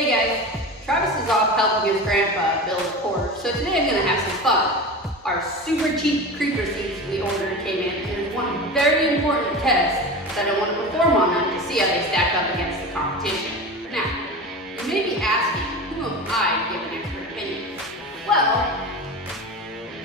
Hey guys, Travis is off helping his grandpa build a porch, so today I'm gonna have some fun. Our super cheap creeper seeds we ordered came in, and there's one very important test that I want to perform on them to see how they stack up against the competition. Now, you may be asking, who am I to give an expert opinion? Well,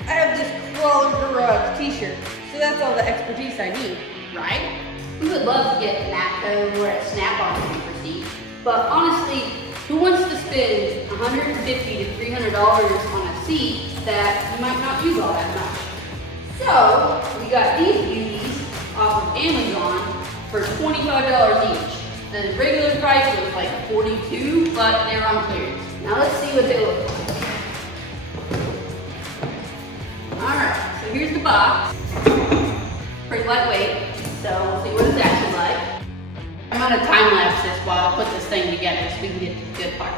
I have this Crawler Garage t-shirt, so that's all the expertise I need, right? We would love to get Matco or a Snap-on creeper seed, but honestly, who wants to spend $150 to $300 on a seat that you might not use all that much? So, we got these beauties off of Amazon for $25 each. The regular price was like $42, but they're on clearance. Now let's see what they look like. Alright, so here's the box. Pretty lightweight, so we'll see what it's actually like. I'm gonna time lapse this while I put this thing together so we can get to the good part.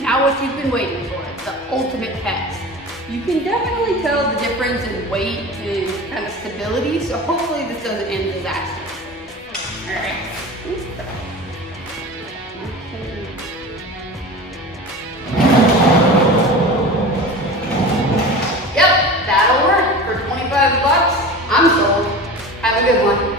Now what you've been waiting for, the ultimate test. You can definitely tell the difference in weight and kind of stability, so hopefully this doesn't end in disaster. Alright. Yep, that'll work for 25 bucks. I'm sold. Have a good one.